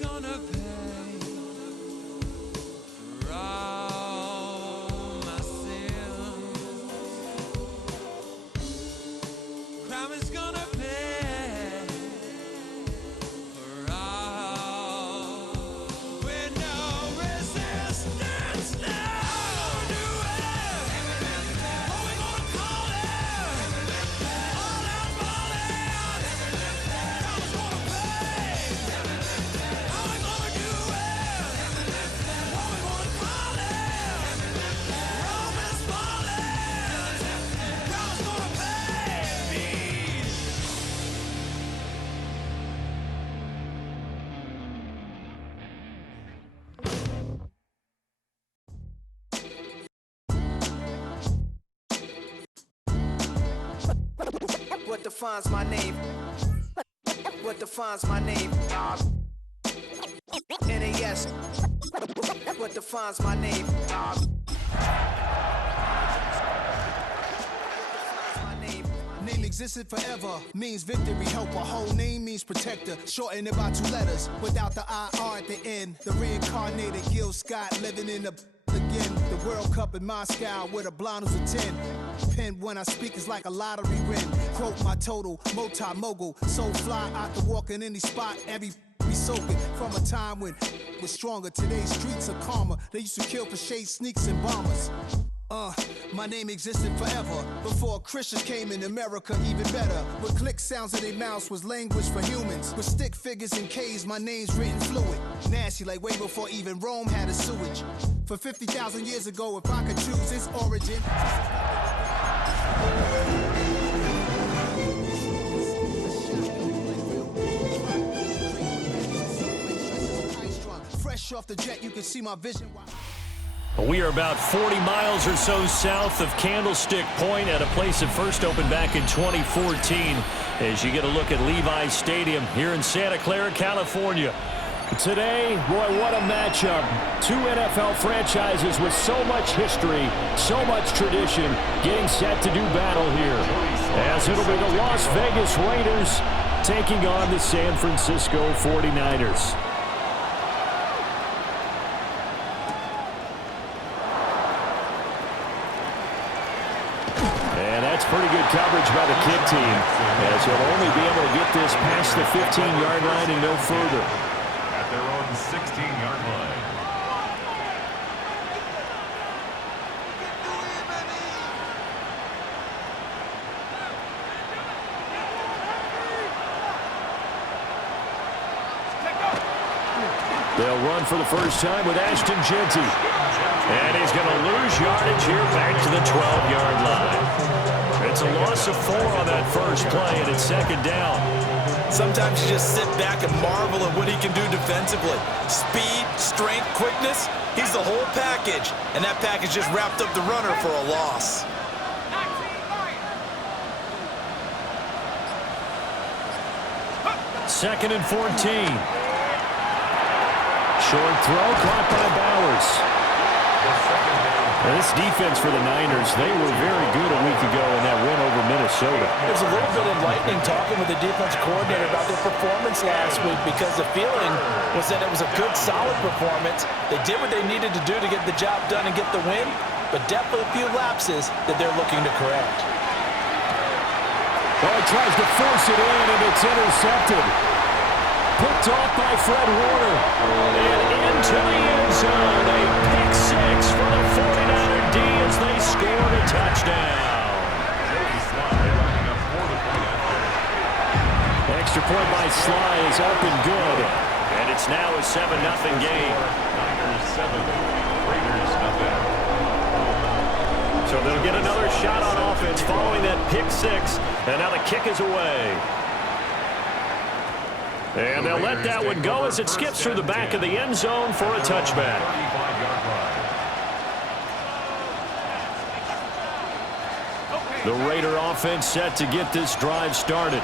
gonna pay for all my sins. Crime is gonna pay for all with no resistance now. Do it. What we gonna call it? All out falling. Crime's gonna pay. How we gonna do it? What we gonna call it? Rome is falling. Crime's gonna pay me. What defines my name? What defines my name? NAS. What defines my name? Name existed forever, means victory, helper. Whole name means protector, shortened it by 2 letters, without the IR at the end. The reincarnated Gil Scott living in the again. The World Cup in Moscow with a blind who's a 10. Pen when I speak is like a lottery win. Quote my total, multi-mogul. So fly out to walk in any spot, every be soaking. From a time when was stronger, today's streets are calmer. They used to kill for shade sneaks and bombers. My name existed forever. Before Christians came in America, even better. With click sounds in their mouths was language for humans. With stick figures and K's, my name's written fluid. Nasty like way before even Rome had a sewage. For 50,000 years ago, if I could choose its origin. Fresh off the jet, you can see my vision. We are about 40 miles or so south of Candlestick Point at a place that first opened back in 2014 as you get a look at Levi's Stadium here in Santa Clara, California. Today, boy, what a matchup. 2 NFL franchises with so much history, so much tradition, getting set to do battle here. As it'll be the Las Vegas Raiders taking on the San Francisco 49ers. Pretty good coverage by the kick team, as they'll only be able to get this past the 15-yard line and no further. At their own 16-yard line. They'll run for the first time with Ashton Jeanty. And he's going to lose yardage here back to the 12-yard line. It's a loss of 4 on that first play, and it's second down. Sometimes you just sit back and marvel at what he can do defensively. Speed, strength, quickness, he's the whole package. And that package just wrapped up the runner for a loss. Second and 14. Short throw caught by Bowers. Now this defense for the Niners, they were very good a week ago in that win over Minnesota. It was a little bit enlightening talking with the defense coordinator about their performance last week, because the feeling was that it was a good, solid performance. They did what they needed to do to get the job done and get the win, but definitely a few lapses that they're looking to correct. Well, he tries to force it in, and it's intercepted. Picked off by Fred Warner. And into the end zone. A pick 6 for the 49er D as they scored a touchdown. Extra point by Sly is up and good. And it's now a 7-0 game. Niners 7, Raiders nothing. So they'll get another shot on offense following that pick 6. And now the kick is away. And they'll let that one go as it skips through the back of the end zone for a touchback. The Raider offense set to get this drive started.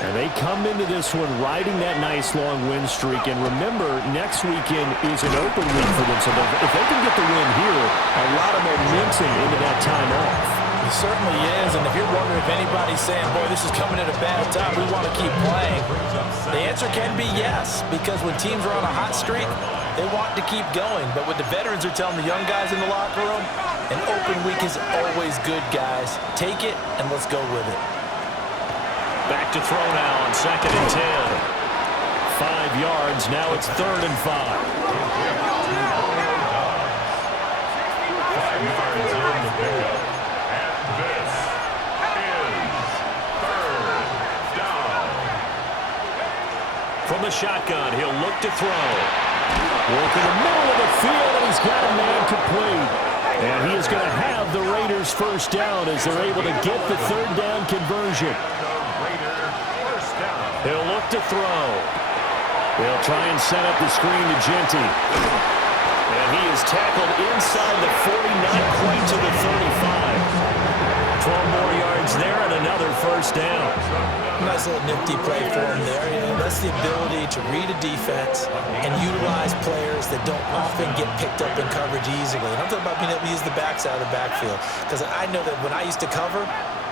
And they come into this one riding that nice long win streak. And remember, next weekend is an open week for them. So if they can get the win here, a lot of momentum into that time off. It certainly is, and if you're wondering if anybody's saying, boy, this is coming at a bad time, we want to keep playing, the answer can be yes, because when teams are on a hot streak, they want to keep going. But what the veterans are telling the young guys in the locker room, an open week is always good, guys. Take it, and let's go with it. Back to throw now on 2nd and 10. 5 yards, now it's 3rd and 5. 5 yards on the pickup. And this is 3rd down. From the shotgun, he'll look to throw. Work in the middle of the field, and he's got a man complete. And he is going to have the Raiders first down as they're able to get the 3rd down conversion. He'll look to throw. They'll try and set up the screen to Genty. And he is tackled inside the 40, not quite to the 35. 12 more yards there and another first down. Nice little nifty play for him there. You know, that's the ability to read a defense and utilize players that don't often get picked up in coverage easily. And I'm talking about being able to use the backs out of the backfield. Because I know that when I used to cover,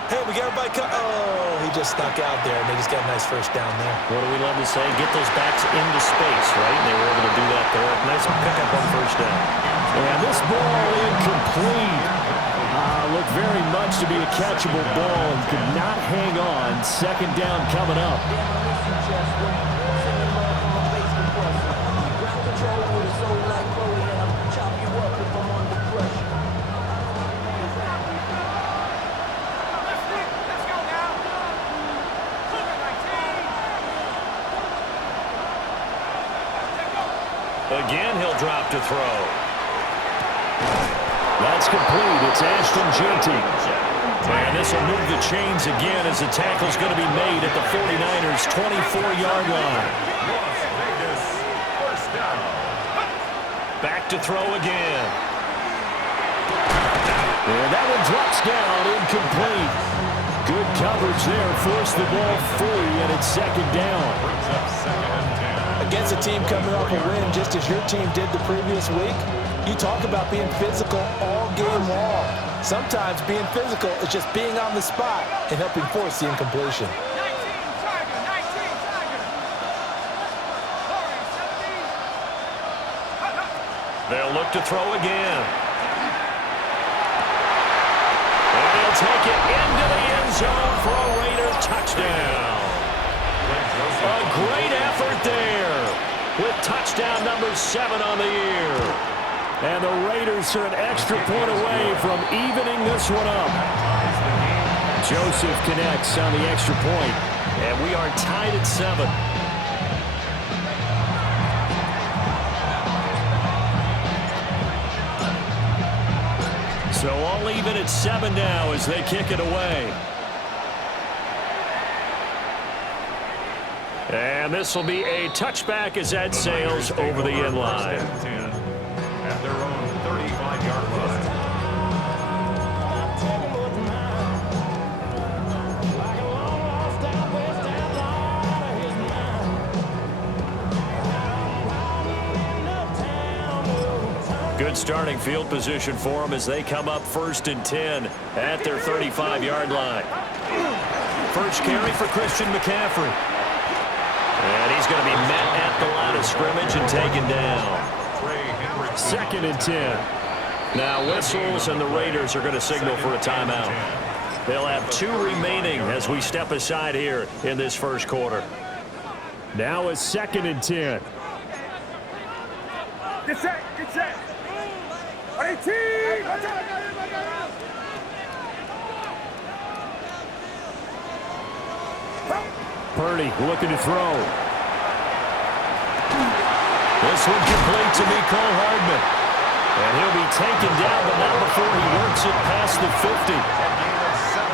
hey, we got everybody oh, he just snuck out there, and they just got a nice first down there. What do we love to say? Get those backs into space, right? And they were able to do that there. Nice pickup on first down. And this ball incomplete. Looked very much to be a catchable ball and could not hang on. 2nd down coming up. Again, he'll drop to throw. That's complete. It's Ashton Genty. And this will move the chains again as the tackle's going to be made at the 49ers' 24-yard line. Back to throw again. And that one drops down, incomplete. Good coverage there, forced the ball free, and it's 2nd down. Against a team coming off a win, just as your team did the previous week, you talk about being physical all game long. Sometimes being physical is just being on the spot and helping force the incompletion. They'll look to throw again. And he'll take it into the end zone for a Raider touchdown. A great effort there with touchdown number 7 on the year. And the Raiders are an extra point away from evening this one up. Joseph connects on the extra point. And we are tied at 7. So all even at 7 now as they kick it away. And this will be a touchback as that sails over the end line. At their own 35-yard line. Good starting field position for them as they come up 1st and 10 at their 35-yard line. First carry for Christian McCaffrey. And he's going to be met at the line of scrimmage and taken down. 2nd and 10. Now whistles, and the Raiders are going to signal for a timeout. They'll have 2 remaining as we step aside here in this first quarter. Now it's 2nd and 10. Get set, get set. 18. Purdy looking to throw. This one complete to Mecole Hardman. And he'll be taken down, but not before he works it past the 50. A gain of 17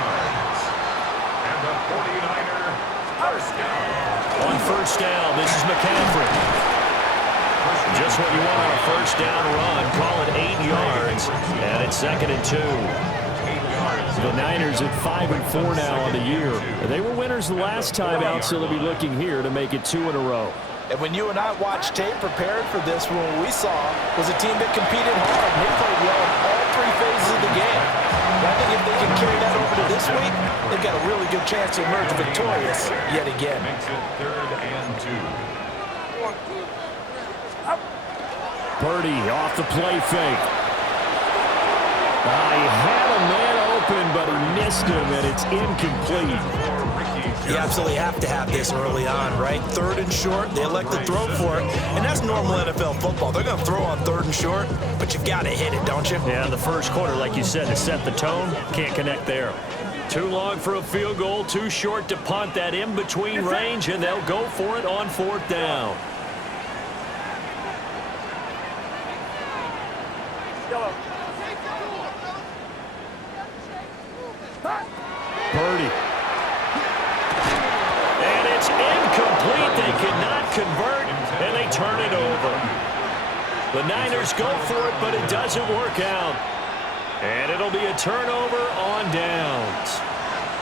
yards. And the 49er first down. On first down, this is McCaffrey. Just what you want on a first down run. Call it 8 yards. And it's 2nd and 2. The Niners at 5-4 now on the year. They were winners the last time out, so they'll be looking here to make it 2 in a row. And when you and I watched tape prepared for this, what we saw was a team that competed hard. They played well in all 3 phases of the game. I think if they can carry that over to this week, they've got a really good chance to emerge victorious yet again. Makes it 3rd and 2. Purdy off the play fake. He had a man open, but he missed him, and it's incomplete. You absolutely have to have this early on, right? 3rd and short, they elect to throw for it, and that's normal NFL football. They're going to throw on 3rd and short, but you've got to hit it, don't you? Yeah, in the first quarter, like you said, to set the tone, can't connect there. Too long for a field goal, too short to punt that in-between range, and they'll go for it on 4th down. Purdy. And it's incomplete. They cannot convert, and they turn it over. The Niners go for it, but it doesn't work out. And it'll be a turnover on downs.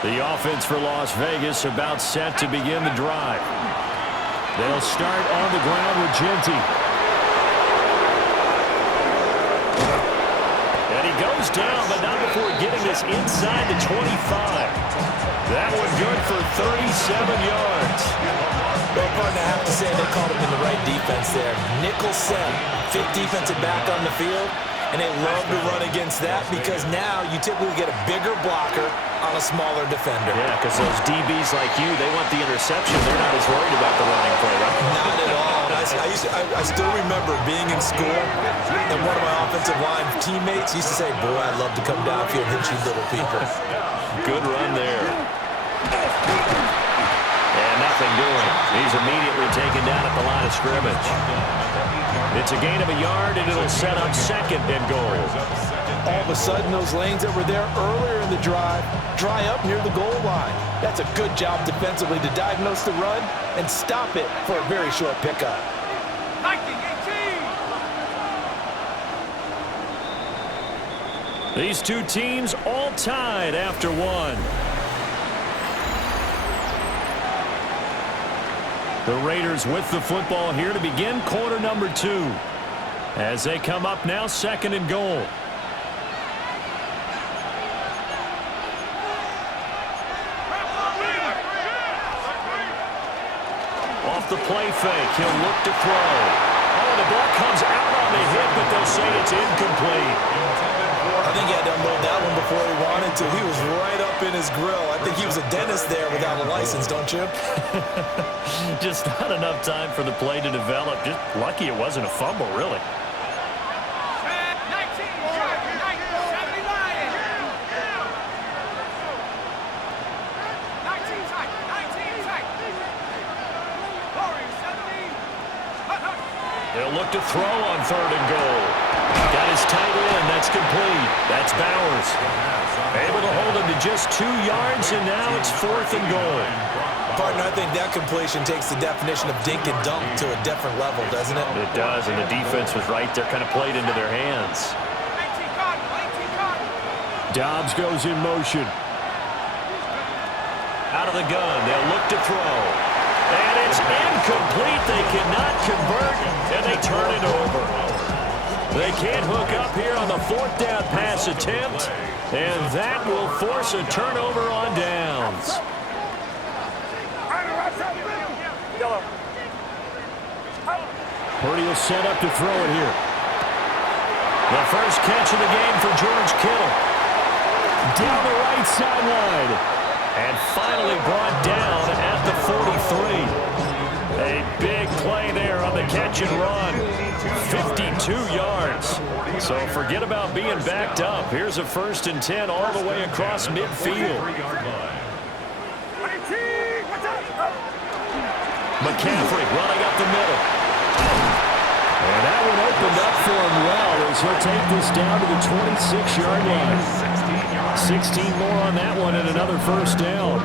The offense for Las Vegas about set to begin the drive. They'll start on the ground with Genty. And he goes down, but not before getting this inside the 25. That one good for 37 yards. Well, partner, I have to say they called him in the right defense there. Nickel set, 5th defensive back on the field, and they love to run against that because now you typically get a bigger blocker on a smaller defender. Yeah, because those DBs like you, they want the interception. They're not as worried about the running play, right? Not at all. I still remember being in school, and one of my offensive line teammates used to say, boy, I'd love to come downfield and hit you little people. Good run there. And nothing doing. He's immediately taken down at the line of scrimmage. It's a gain of a yard, and it'll set up 2nd and goal. All of a sudden, those lanes that were there earlier in the drive dry up near the goal line. That's a good job defensively to diagnose the run and stop it for a very short pickup. 19-18. These two teams all tied after one. The Raiders with the football here to begin quarter number 2. As they come up now, 2nd and goal. Off the play fake, he'll look to throw. Oh, the ball comes out on the hit, but they'll say it's incomplete. I think he had to unload that one before he wanted to. He was right up in his grill. I think he was a dentist there without a license, don't you? Just not enough time for the play to develop. Just lucky it wasn't a fumble, really. 19, 70 Lions. 19 tight, 19 tight. Warriors 70. They'll look to throw on 3rd and goal. Got his tight end. That's complete. That's Bowers. Able to hold him to just 2 yards, and now it's 4th and goal. Partner, I think that completion takes the definition of dink and dunk to a different level, doesn't it? It does, and the defense was right there, kind of played into their hands. 19 cotton. Dobbs goes in motion. Out of the gun. They'll look to throw. And it's incomplete. They cannot convert, and they turn it over. They can't hook up here on the 4th down pass attempt, and that will force a turnover on downs. Purdy will set up to throw it here. The first catch of the game for George Kittle. Down the right sideline. And finally brought down at the 43. A big play there on the catch and run. 52 yards. So forget about being backed up. Here's a 1st and 10 all the way across midfield. McCaffrey running up the middle. And that one opened up for him well as he'll take this down to the 26-yard line. 16 more on that one and another 1st down.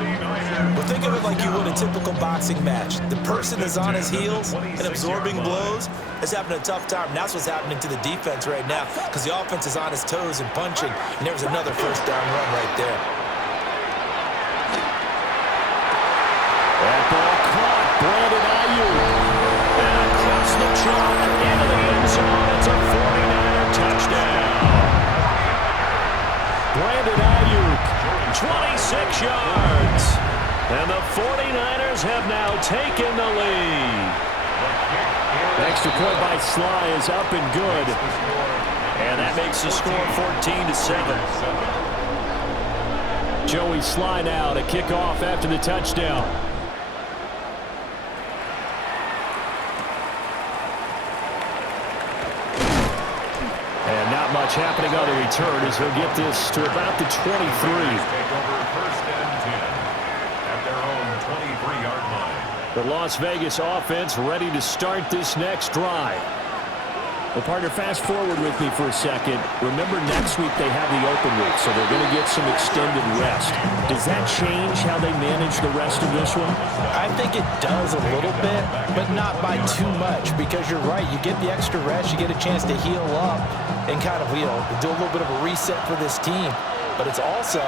Well, think of it like you would a typical boxing match. The person is on his heels and absorbing blows is having a tough time. And that's what's happening to the defense right now because the offense is on his toes and punching. And there was another 1st down run right there. That ball caught. Brandon Ayuk. And across the chalk into the end zone. It's a 49er touchdown. Brandon Ayuk, 26 yards. And the 49ers have now taken the lead. The extra point by Sly is up and good. And that makes the score 14-7. Joey Sly now to kick off after the touchdown. And not much happening on the return as he'll get this to about the 23. Take over first and 10 at their own 23-yard line. The Las Vegas offense ready to start this next drive. Well, partner, fast forward with me for a second. Remember, next week they have the open week, so they're going to get some extended rest. Does that change how they manage the rest of this one? I think it does a little bit, but not by too much, because you're right. You get the extra rest. You get a chance to heal up and kind of, do a little bit of a reset for this team. But it's also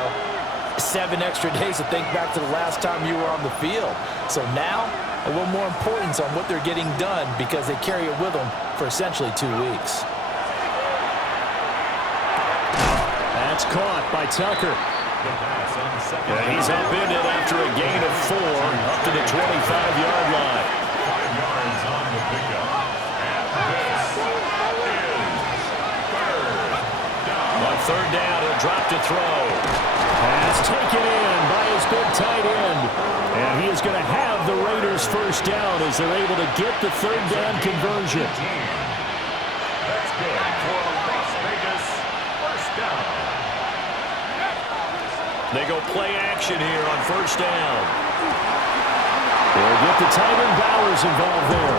7 extra days to think back to the last time you were on the field. So now, a little more importance on what they're getting done because they carry it with them for essentially 2 weeks. That's caught by Tucker. And he's upended after a gain of 4 up to the 25-yard line. 5 yards on the pickup. And this is third down. On third down, he'll drop to throw. Pass taken in by his big tight end. And he is going to have the Raiders first down as they're able to get the third down conversion. That's good for Las Vegas. First down. They go play action here on first down. They'll get the tight end Bowers involved there.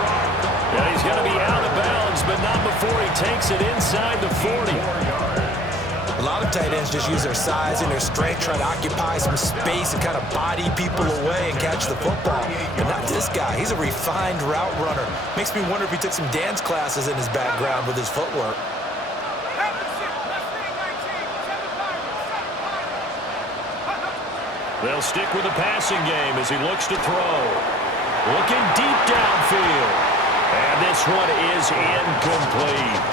Yeah, he's going to be out of bounds, but not before he takes it inside the 40. A lot of tight ends just use their size and their strength, try to occupy some space and kind of body people away and catch the football. But not this guy. He's a refined route runner. Makes me wonder if he took some dance classes in his background with his footwork. They'll stick with the passing game as he looks to throw. Looking deep downfield. And this one is incomplete.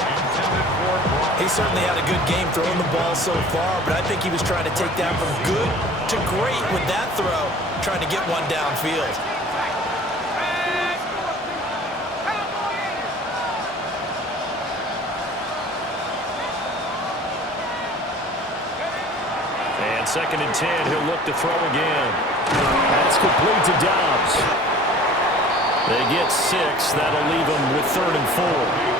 He certainly had a good game throwing the ball so far, but I think he was trying to take that from good to great with that throw, trying to get one downfield. And 2nd and 10, he'll look to throw again. That's complete to Dobbs. They get 6. That'll leave them with 3rd and 4.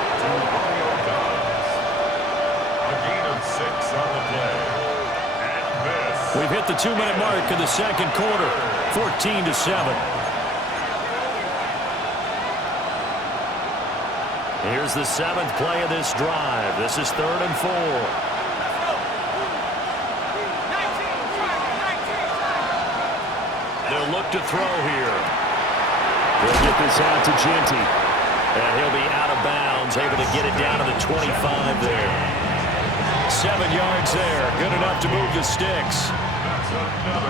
We've hit the 2-minute mark in the second quarter, 14-7. Here's the 7th play of this drive. This is 3rd and 4. They'll look to throw here. They'll get this out to Genty. And he'll be out of bounds, able to get it down to the 25 there. 7 yards there, good enough to move the sticks.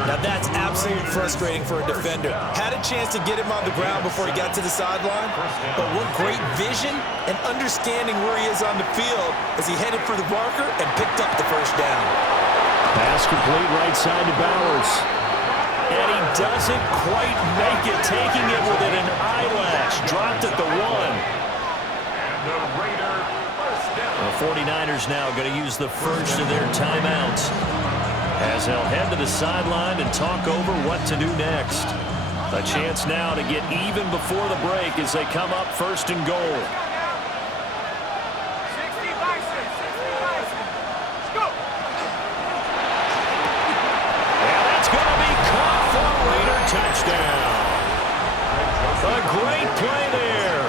Now that's absolutely frustrating for a defender. Had a chance to get him on the ground before he got to the sideline, but what great vision and understanding where he is on the field as he headed for the marker and picked up the first down. Pass complete right side to Bowers. And he doesn't quite make it, taking it within an eyelash. Dropped at the 1. And the Raider first down. The 49ers now going to use the first of their timeouts as they'll head to the sideline and talk over what to do next. A chance now to get even before the break as they come up 1st and goal. 60 Bison, 60 Bison. Let's go. And that's going to be caught for a Raider touchdown. A great play there.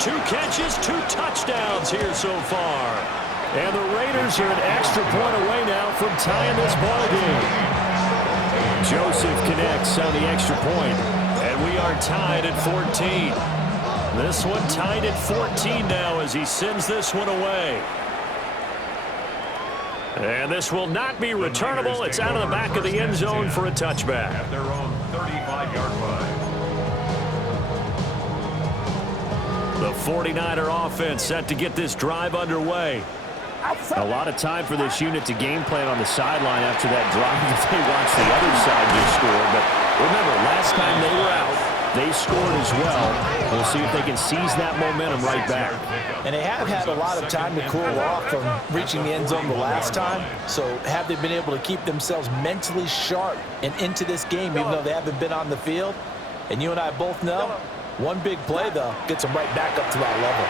2 catches, 2 touchdowns here so far. And the Raiders are an extra point away now from tying this ball game. Joseph connects on the extra point, and we are tied at 14. This one tied at 14 now as he sends this one away. And this will not be returnable. It's out of the back of the end zone for a touchback. At their own 35-yard line. The 49er offense set to get this drive underway. A lot of time for this unit to game plan on the sideline after that drive as they watch the other side just score. But remember, last time they were out, they scored as well. We'll see if they can seize that momentum right back. And they have had a lot of time to cool off from reaching the end zone the last time. So have they been able to keep themselves mentally sharp and into this game, even though they haven't been on the field? And you and I both know, one big play, though, gets them right back up to that level.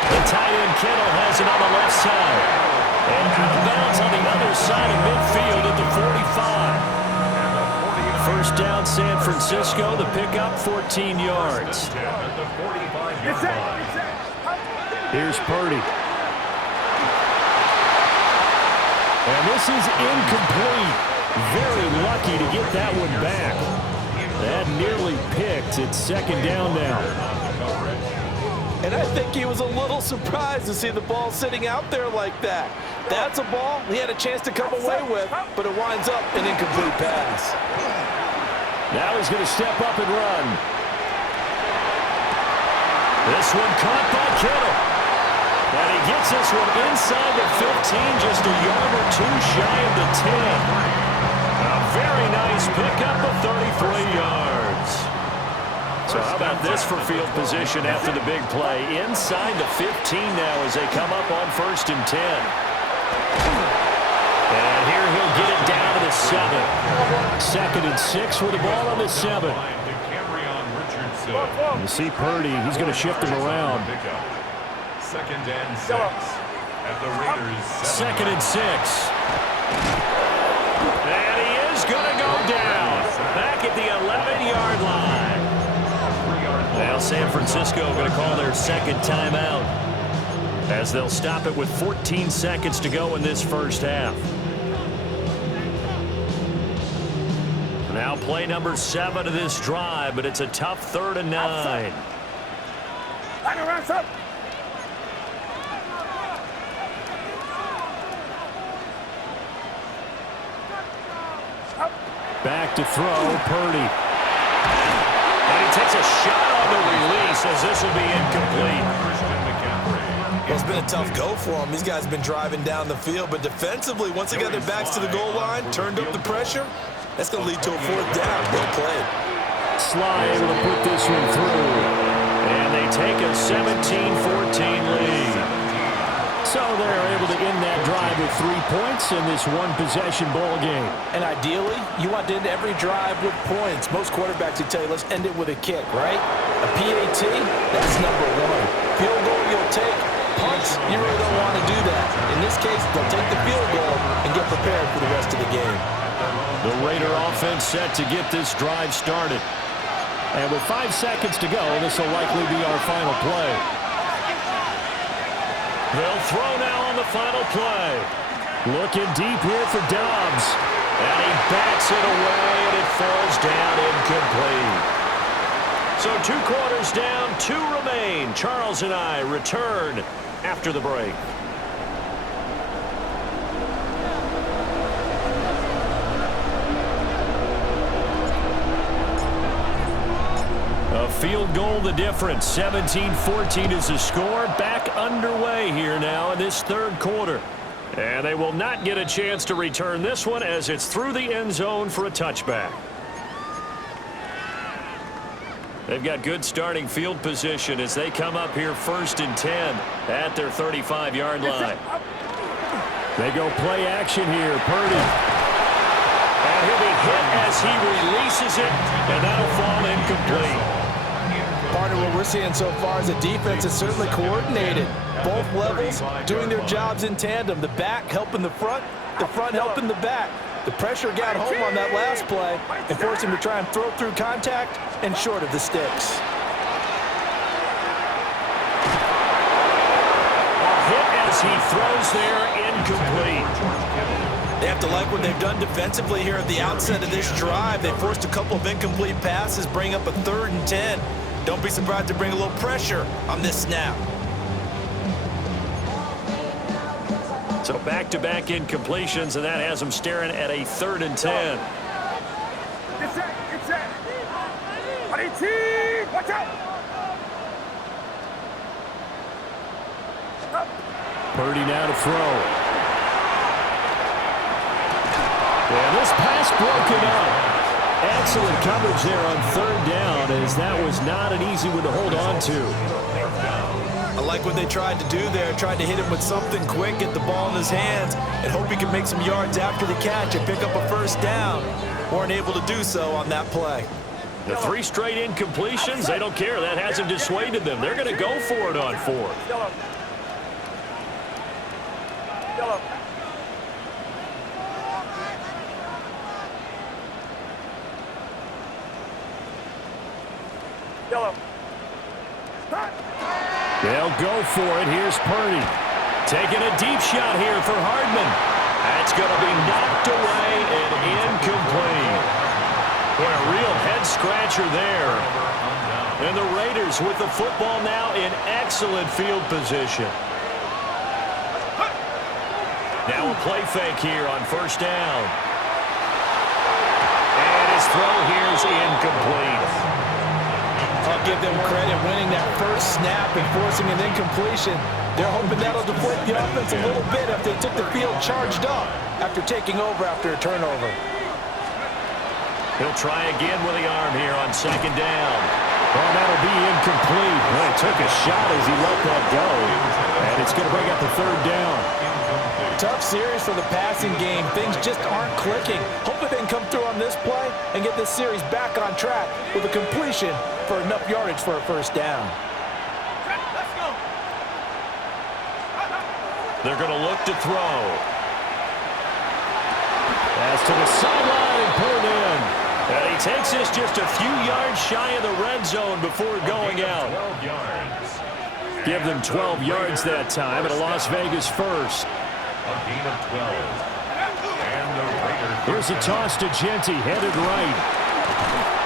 The tight end Kittle has it on the left side. And out of bounds on the other side of midfield at the 45. First down, San Francisco. The pickup, 14 yards. Here's Purdy. And this is incomplete. Very lucky to get that one back. That nearly picked. It's second down now. And I think he was a little surprised to see the ball sitting out there like that. That's a ball he had a chance to come away with, but it winds up an incomplete pass. Now he's going to step up and run. This one caught by Kittle. And he gets this one inside the 15, just a yard or two shy of the 10. A very nice pickup of 33 yards. So how about this for field position after the big play? Inside the 15 now as they come up on 1st and 10. And here he'll get it down to the 7. 2nd and 6 with the ball on the 7. You see Purdy, he's going to shift him around. 2nd and 6 at the Raiders. 2nd and 6. And he is going to go down. Back at the 11-yard line. Now San Francisco going to call their second timeout as they'll stop it with 14 seconds to go in this first half. Now play number 7 of this drive, but it's a tough 3rd and 9. Back to throw, Purdy. And he takes a shot on the release as this will be incomplete. Well, it's been a tough go for them. These guys have been driving down the field, but defensively, once they got their backs to the goal line, turned up the pressure, that's going to lead to a 4th down. Well played. Sly able to put this one through. And they take a 17-14 lead. So they're able to end that drive with 3 points in this one-possession ball game. And ideally, you want to end every drive with points. Most quarterbacks would tell you, let's end it with a kick, right? A PAT, that's number 1. Field goal you'll take. Punts, you really don't want to do that. In this case, they'll take the field goal and get prepared for the rest of the game. The Raider offense set to get this drive started. And with 5 seconds to go, this will likely be our final play. They'll throw now on the final play. Looking deep here for Dobbs. And he bats it away, and it falls down incomplete. So 2 quarters down, 2 remain. Charles and I return after the break. A field goal the difference. 17-14 is the score. Back underway here now in this 3rd quarter. And they will not get a chance to return this one as it's through the end zone for a touchback. They've got good starting field position as they come up here 1st and 10 at their 35-yard line. They go play action here. Purdy. And he'll be hit as he releases it, and that'll fall incomplete. Part of what we're seeing so far as a defense is certainly coordinated. Both levels doing their jobs in tandem. The back helping the front helping the back. The pressure got home on that last play and forced him to try and throw through contact and short of the sticks. A hit as he throws there, incomplete. They have to like what they've done defensively here at the outset of this drive. They forced a couple of incomplete passes, bring up a 3rd and 10. Don't be surprised to bring a little pressure on this snap. So back-to-back incompletions, and that has them staring at a 3rd and 10. Watch out! Purdy now to throw. And this pass broken up. Excellent coverage there on third down, as that was not an easy one to hold on to. I like what they tried to do there. Tried to hit him with something quick, get the ball in his hands, and hope he can make some yards after the catch and pick up a first down. Weren't able to do so on that play. The 3 straight incompletions, they don't care. That hasn't dissuaded them. They're going to go for it on 4th. They'll go for it. Here's Purdy. Taking a deep shot here for Hardman. That's going to be knocked away and incomplete. Boy, a real head-scratcher there. And the Raiders with the football now in excellent field position. Now a play fake here on first down. And his throw here's incomplete. I'll give them credit winning that first snap and forcing an incompletion. They're hoping that'll deflate the offense a little bit if they took the field charged up after taking over after a turnover. He'll try again with the arm here on second down. Oh, that'll be incomplete. Well, he took a shot as he let that go. And it's going to bring up the third down. Tough series for the passing game. Things just aren't clicking. Hopefully they can come through on this play and get this series back on track with a completion for enough yardage for a first down. Let's go. They're going to look to throw. Pass to the sideline and pulled in. And he takes this just a few yards shy of the red zone before going out. 12 yards. Give them 12 yards that time at a Las Vegas first. A gain of 12. And the Raiders. Here's a toss to Genty, headed right.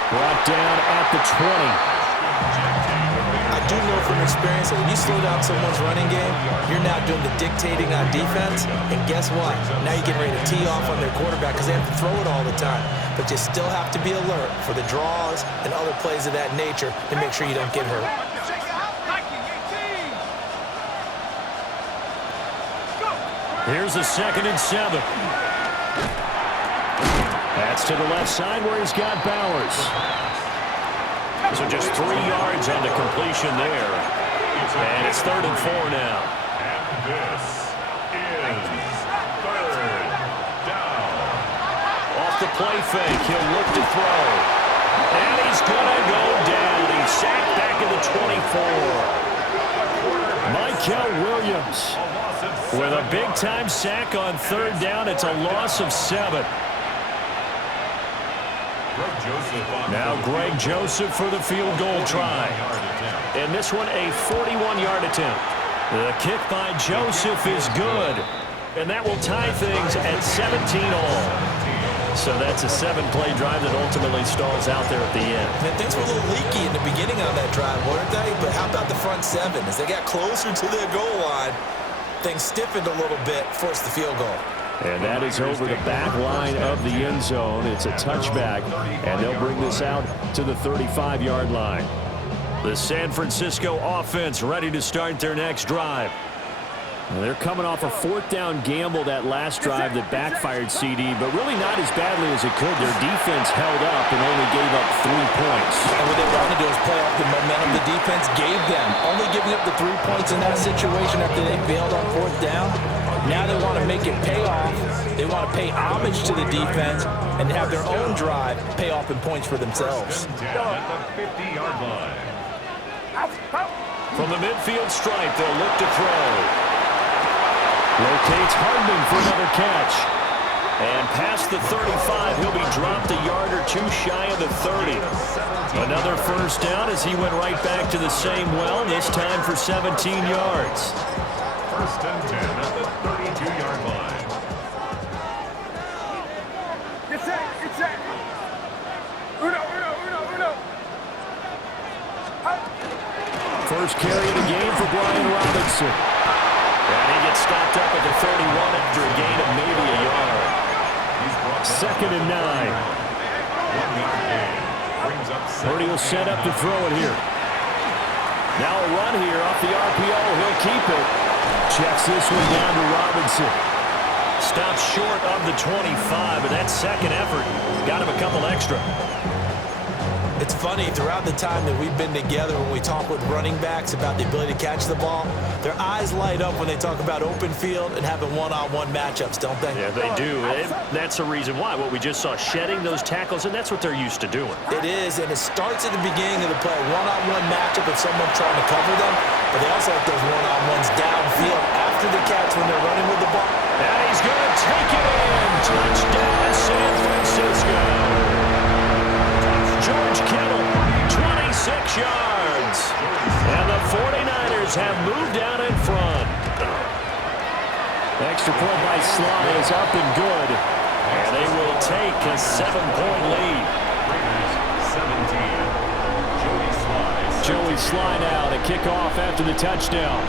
Brought down at the 20. I do know from experience that when you slow down someone's running game, you're now doing the dictating on defense, and guess what? Now you're getting ready to tee off on their quarterback because they have to throw it all the time. But you still have to be alert for the draws and other plays of that nature to make sure you don't get hurt. Here's a 2nd and 7. That's to the left side where he's got Bowers. So just 3 yards on the completion there. And it's 3rd and 4 now. And this is 3rd down. Off the play fake, he'll look to throw. And he's going to go down. He's sacked back in the 24. Michael Williams with a big-time sack on 3rd down. It's a loss of 7. Now Greg Joseph for the field goal try. And this one a 41-yard attempt. The kick by Joseph is good. And that will tie things at 17 all. So that's a 7-play drive that ultimately stalls out there at the end. Man, things were a little leaky in the beginning on that drive, weren't they? But how about the front 7? As they got closer to their goal line, things stiffened a little bit, forced the field goal. And that is over the back line of the end zone. It's a touchback, and they'll bring this out to the 35-yard line. The San Francisco offense ready to start their next drive. Well, they're coming off a 4th down gamble that last drive that backfired CD, but really not as badly as it could. Their defense held up and only gave up 3 points. And what they wanted to do is play off the momentum the defense gave them. Only giving up the 3 points in that situation after they failed on 4th down. Now they want to make it pay off. They want to pay homage to the defense and have their own drive pay off in points for themselves. At the 50-yard line. From the midfield stripe, they'll look to throw. Rotates Hardman for another catch. And past the 35, he'll be dropped a yard or 2 shy of the 30. Another first down as he went right back to the same well, this time for 17 yards. 1st and 10 at the 32-yard line. It's set. Uno. First carry of the game for Brian Robinson. And he gets stopped up at the 31 after a gain of maybe a yard. 2nd and 9. 1-yard gain. Brings up Purdy will set up to throw it here. Now a run here off the RPO. He'll keep it. Checks this one down to Robinson. Stops short of the 25, but that second effort got him a couple extra. It's funny, throughout the time that we've been together, when we talk with running backs about the ability to catch the ball, their eyes light up when they talk about open field and having one-on-one matchups, don't they? Yeah, they do. That's the reason why. What we just saw, shedding those tackles, and that's what they're used to doing. It is, and it starts at the beginning of the play. One-on-one matchup with someone trying to cover them, but they also have those one-on-ones downfield after the catch when they're running with the ball. And he's going to take it in. Touchdown, San Francisco. George Kittle, 26 yards. And the 49ers have moved down in front. The extra point by Sly is up and good. And they will take a 7-point lead. Joey Sly now to kick off after the touchdown.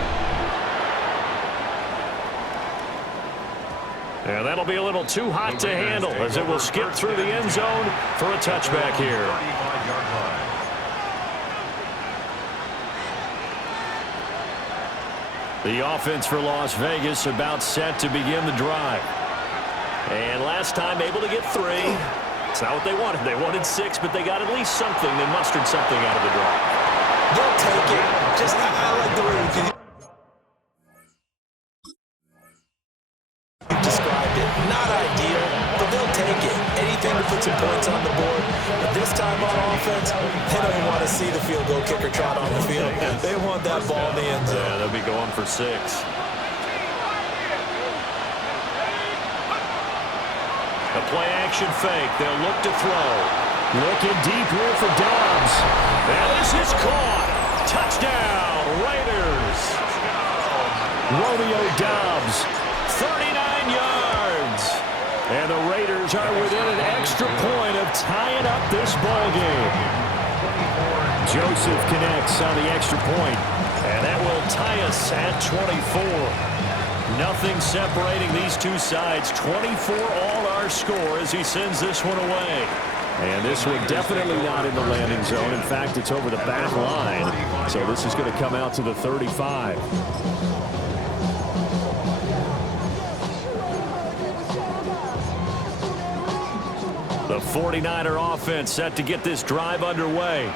And that'll be a little too hot to handle as it will skip through the end zone for a touchback here. The offense for Las Vegas about set to begin the drive. And last time able to get 3. It's not what they wanted. They wanted 6, but they got at least something. They mustered something out of the drive. They'll take it. I like the way you described it. Not ideal, but they'll take it. Anything to put some points on the board. But this time on offense, they don't even want to see the field goal kicker trot on the field. They want that ball in the end zone. Yeah, they'll be going for 6. The play action fake. They'll look to throw. Looking deep here for Dobbs. And this is caught. Touchdown, Raiders. Romeo Dobbs, 39 yards. And the Raiders are within an extra point of tying up this ball game. Joseph connects on the extra point, and that will tie us at 24. Nothing separating these two sides. 24 all our score as he sends this one away. And this one definitely not in the landing zone. In fact, it's over the back line. So this is going to come out to the 35. The 49er offense set to get this drive underway.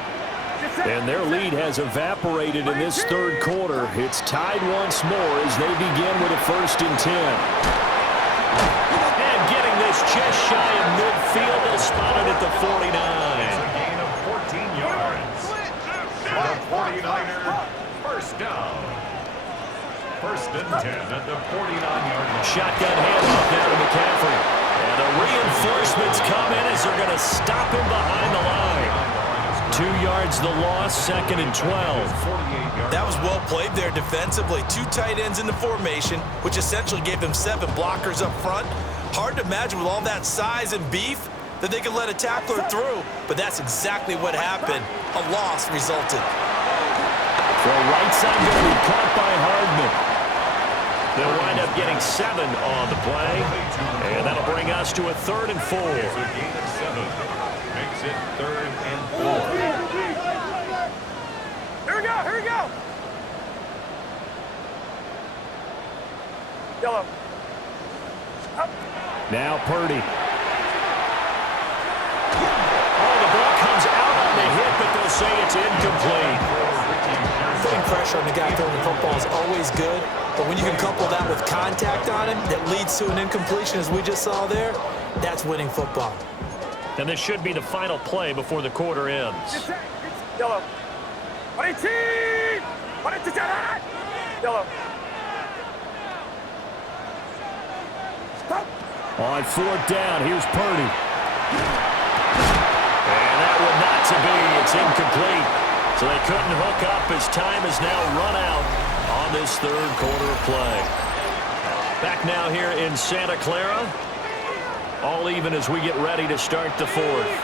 And their lead has evaporated in this third quarter. It's tied once more as they begin with a 1st and 10. And getting this just shy of midfield, they'll spot it at the 49. A gain of 14 yards. And the 49er first down. 1st and 10 at the 49-yard line. Shotgun handoff now to McCaffrey. And the reinforcements come in as they're going to stop him behind the line. 2 yards the loss, 2nd and 12. That was well played there defensively. 2 tight ends in the formation, which essentially gave them 7 blockers up front. Hard to imagine with all that size and beef that they could let a tackler through, but that's exactly what happened. A loss resulted. For a right side going to be caught by Hardman. They'll wind up getting 7 on the play, and that'll bring us to a 3rd and 4. A gain of 7 makes it 3rd and 4. Here we go, here we go. Yellow. Now Purdy. Oh, the ball comes out on the hit, but they'll say it's incomplete. Putting pressure on the guy throwing the football is always good, but when you can couple that with contact on him that leads to an incompletion, as we just saw there, that's winning football. And this should be the final play before the quarter ends. Yellow. 18! Yellow. Stop. On 4th down, here's Purdy. And that one not to be. It's incomplete. So they couldn't hook up as time is now run out on this 3rd quarter of play. Back now here in Santa Clara. All even as we get ready to start the 4th.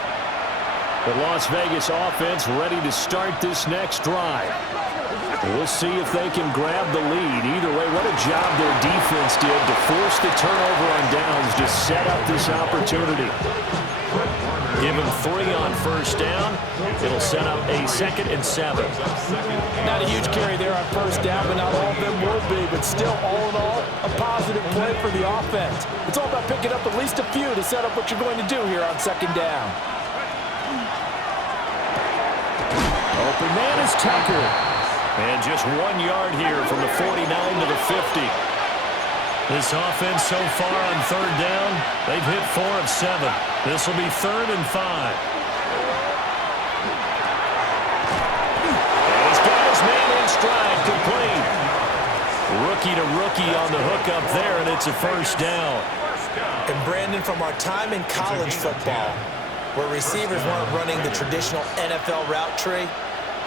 The Las Vegas offense ready to start this next drive. We'll see if they can grab the lead. Either way, what a job their defense did to force the turnover on downs to set up this opportunity. Give him 3 on first down. It'll set up a 2nd and 7. Not a huge carry there on first down, but not all of them will be. But still, all in all, a positive play for the offense. It's all about picking up at least a few to set up what you're going to do here on 2nd down. Open man is Tucker. And just 1 yard here from the 49 to the 50. This offense so far on 3rd down, they've hit 4 of 7. This will be 3rd and 5. And he's got his man in stride, complete. Rookie to rookie on the hook up there, and it's a first down. And Brandon, from our time in college football, where receivers weren't running the traditional NFL route tree,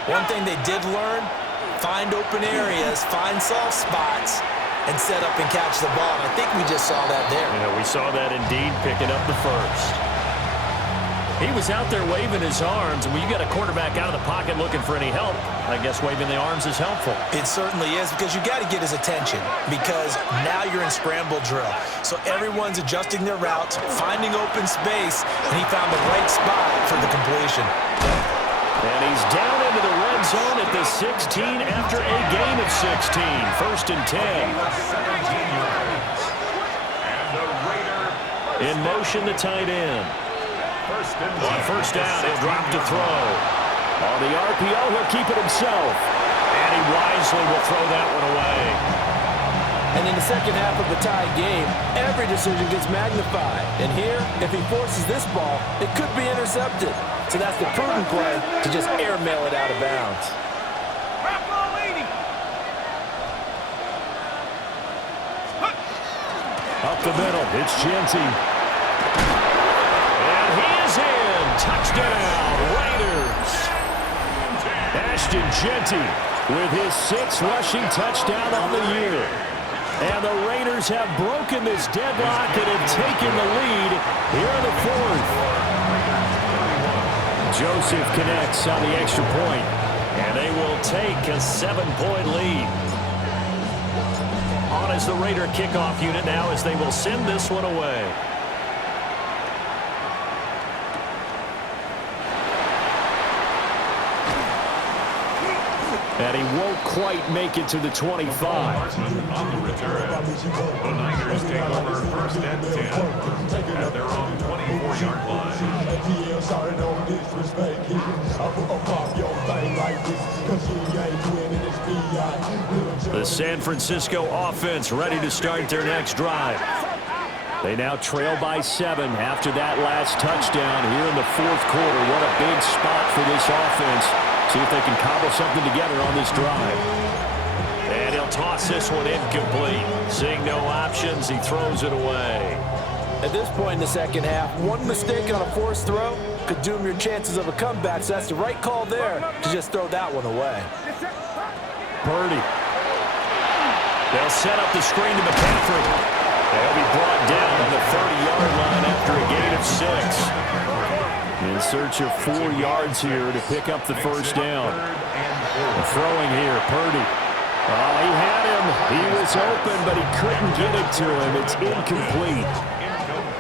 one thing they did learn, find open areas, find soft spots, and set up and catch the ball. And I think we just saw that there. Yeah, we saw that indeed, picking up the first. He was out there waving his arms, and when you got a quarterback out of the pocket looking for any help, I guess waving the arms is helpful. It certainly is, because you got to get his attention, because now you're in scramble drill. So everyone's adjusting their routes, finding open space, and he found the right spot for the completion. And he's down into the red zone at the 16 after a gain of 16. 1st and 10. In motion, the tight end. On first down, he'll drop to throw. On the RPO, he'll keep it himself. And he wisely will throw that one away. And in the second half of the tied game, every decision gets magnified. And here, if he forces this ball, it could be intercepted. So that's the prudent play to just airmail it out of bounds. Up the middle, it's Genty. And he is in. Touchdown, Raiders. Ashton Genty with his 6th rushing touchdown on the year. And the Raiders have broken this deadlock and have taken the lead here in the 4th. Joseph connects on the extra point, and they will take a 7-point lead. On as the Raider kickoff unit now as they will send this one away. And he won't quite make it to the 25. On the return, the Niners take over 1st and 10 at their own 24-yard line. The San Francisco offense ready to start their next drive. They now trail by 7 after that last touchdown here in the 4th quarter. What a big spot for this offense. See if they can cobble something together on this drive. And he'll toss this one incomplete. Seeing no options, he throws it away. At this point in the second half, one mistake on a forced throw could doom your chances of a comeback. So that's the right call there to just throw that one away. Purdy. They'll set up the screen to McCaffrey. They'll be brought down on the 30-yard line after a gain of 6. In search of 4 yards here to pick up the first down. Throwing here, Purdy. Oh, he had him. He was open, but he couldn't get it to him. It's incomplete.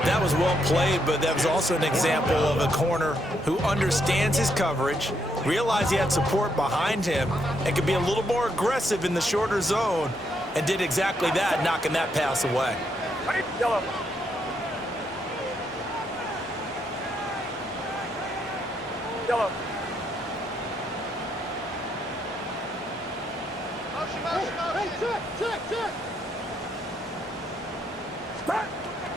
That was well played, but that was also an example of a corner who understands his coverage, realized he had support behind him, and could be a little more aggressive in the shorter zone, and did exactly that, knocking that pass away. Yellow. Yellow.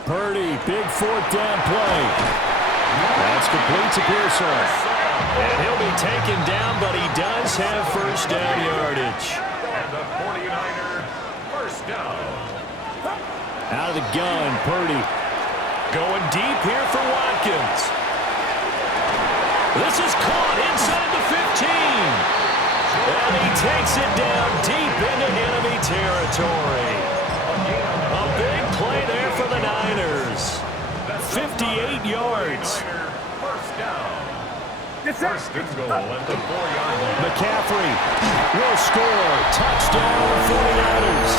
Purdy, big 4th down play. That's complete to Pearson. And he'll be taken down, but he does have first down yardage. And the 49er first down. Out of the gun, Purdy. Going deep here for Watkins. This is caught inside the 15. And he takes it down deep into enemy territory. A big play there for the Niners. 58 yards. First down. First and goal at the 4-yard line. McCaffrey will score. Touchdown, 49ers.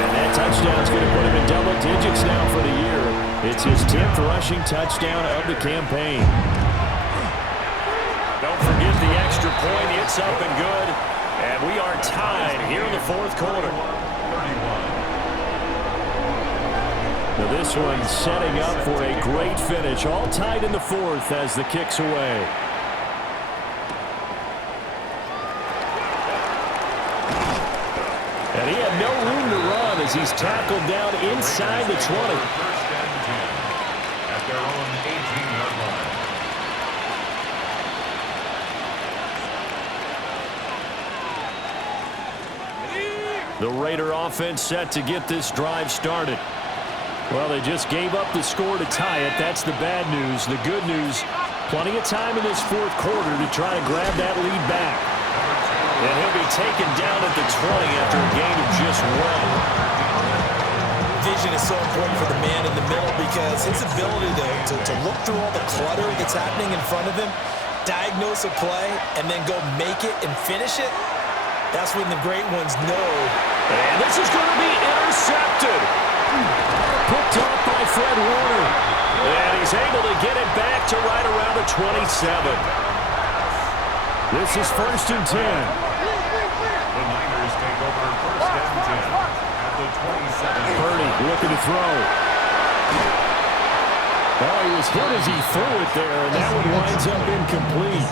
And that touchdown's going to put him in double digits now for the year. It's his 10th rushing touchdown of the campaign. point. It's up and good. And we are tied here in the fourth quarter. Now this one setting up for a great finish. All tied in the fourth as the kick's away. And he had no room to run as he's tackled down inside the 20. First and 10 at their own 18-yard line. The Raider offense set to get this drive started. Well, they just gave up the score to tie it. That's the bad news. The good news, plenty of time in this fourth quarter to try to grab that lead back. And he'll be taken down at the 20 after a gain of just one. Vision is so important for the man in the middle because his ability to look through all the clutter that's happening in front of him, diagnose a play, and then go make it and finish it, that's when the great ones know. And this is going to be intercepted. Picked off by Fred Warner. And he's able to get it back to right around the 27. This is first and 10. The Niners take over first and 10 at the 27. Purdy looking to throw. Oh, he was hit as he threw it there, and that one winds up incomplete.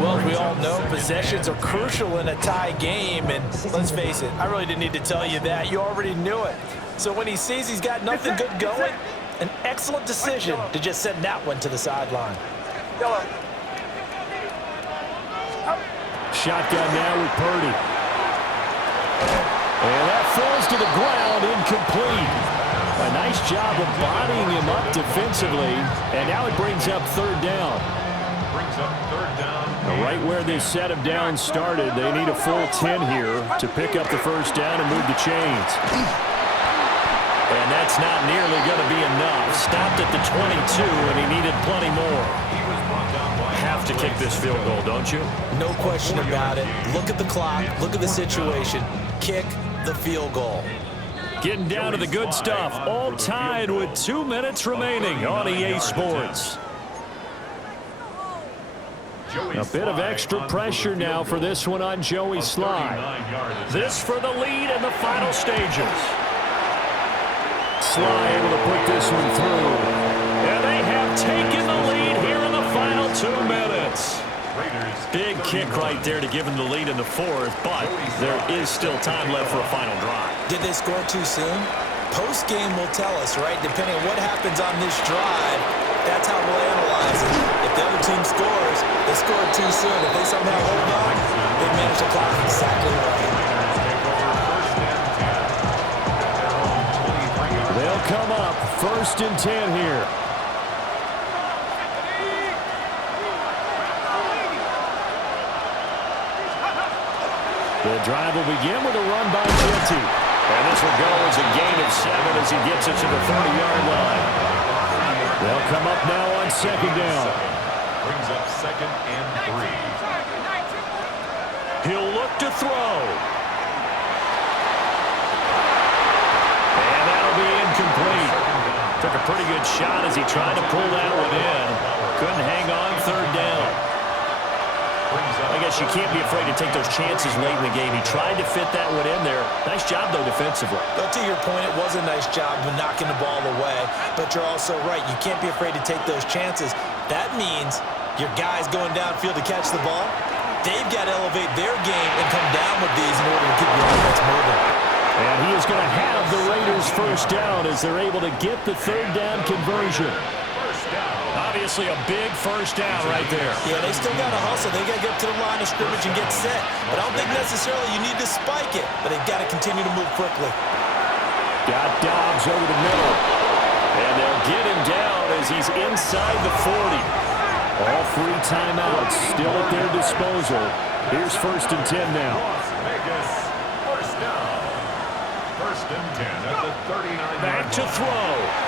Well, as we all know, possessions are crucial in a tie game, and let's face it, I really didn't need to tell you that. You already knew it. So when he sees he's got nothing good going, an excellent decision to just send that one to the sideline. Shotgun now with Purdy. And that falls to the ground, incomplete. A nice job of bodying him up defensively, and now it brings up third down. Brings up third down. Right where this set of downs started, they need a full 10 here to pick up the first down and move the chains. And that's not nearly going to be enough. Stopped at the 22, and he needed plenty more. Have to kick this field goal, don't you? No question about it. Look at the clock. Look at the situation. Kick the field goal. Getting down to the good stuff. All tied with 2 minutes remaining on EA Sports. A bit of extra pressure now for this one on Joey Sly. This for the lead in the final stages. Sly able to put this one through. And they have taken the lead here in the final 2 minutes. Big kick right there to give them the lead in the fourth, but there is still time left for a final drive. Did they score too soon? Post-game will tell us, right? Depending on what happens on this drive, that's how we'll analyze it. If the other team scores, they scored too soon. If they somehow hold on, they manage the clock exactly right. They'll come up first and 10 here. The drive will begin with a run by Jetty. And this will go as a gain of 7 as he gets it to the 30-yard line. They'll come up now on second down. Brings up second and 3. He'll look to throw. And that'll be incomplete. Took a pretty good shot as he tried to pull that one in. Couldn't hang on third down. I guess you can't be afraid to take those chances late in the game. He tried to fit that one in there. Nice job, though, defensively. But to your point, it was a nice job of knocking the ball away. But you're also right. You can't be afraid to take those chances. That means your guys going downfield to catch the ball, they've got to elevate their game and come down with these in order to keep your offense moving. And he is going to have the Raiders first down as they're able to get the third down conversion. Obviously a big first down right there. Yeah, they still got to hustle. They got to get to the line of scrimmage and get set. But I don't think necessarily you need to spike it. But they've got to continue to move quickly. Got Dobbs over the middle. And they'll get him down as he's inside the 40. All 3 timeouts still at their disposal. Here's first and 10 now. Las Vegas, first down. First and 10 at the 39-yard line. Back to throw.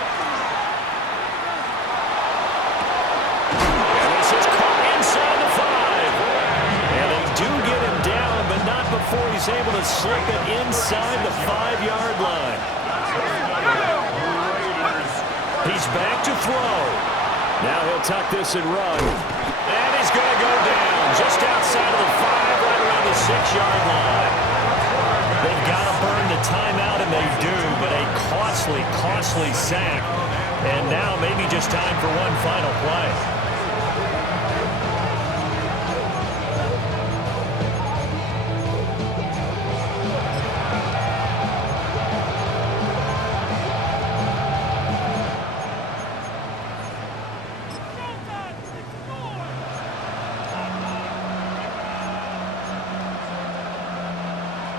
Before he's able to slip it inside the 5-yard line. He's back to throw. Now he'll tuck this and run. And he's going to go down just outside of the 5. costly sack. And now maybe just time for one final play.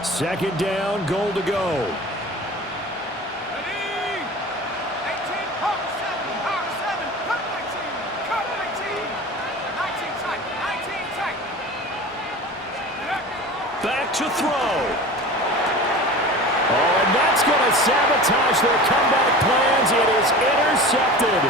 Second down, goal to go. Back to throw. Oh, and that's going to sabotage their comeback plans. It is intercepted.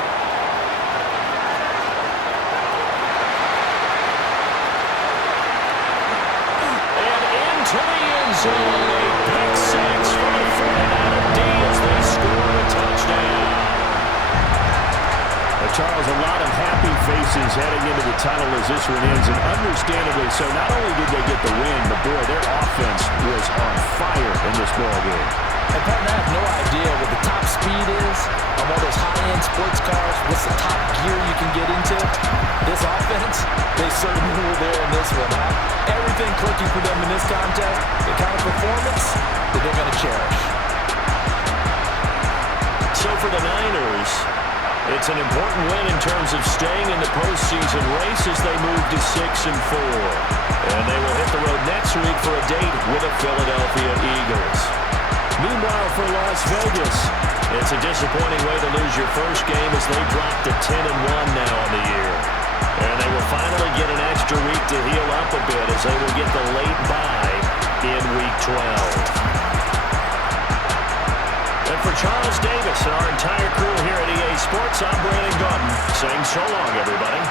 And into the end zone. A pick six for the 49er D as they score a touchdown. Charles, a lot of happy faces heading into the tunnel as this one ends, and understandably so. Not only did they get the win, but boy, their offense was on fire in this ball game. And partner, I have no idea what the top speed is on all those high-end sports cars. What's the top gear you can get into? This offense, they certainly were there in this one, huh? Everything clicking for them in this contest, the kind of performance that they're going to cherish. So for the Niners, it's an important win in terms of staying in the postseason race as they move to 6-4. And they will hit the road next week for a date with the Philadelphia Eagles. Meanwhile, for Las Vegas, it's a disappointing way to lose your first game as they drop to 10-1 now on the year. And they will finally get an extra week to heal up a bit as they will get the late bye in Week 12. And for Charles Davis and our entire crew here at EA Sports, I'm Brandon Gautin saying so long, everybody.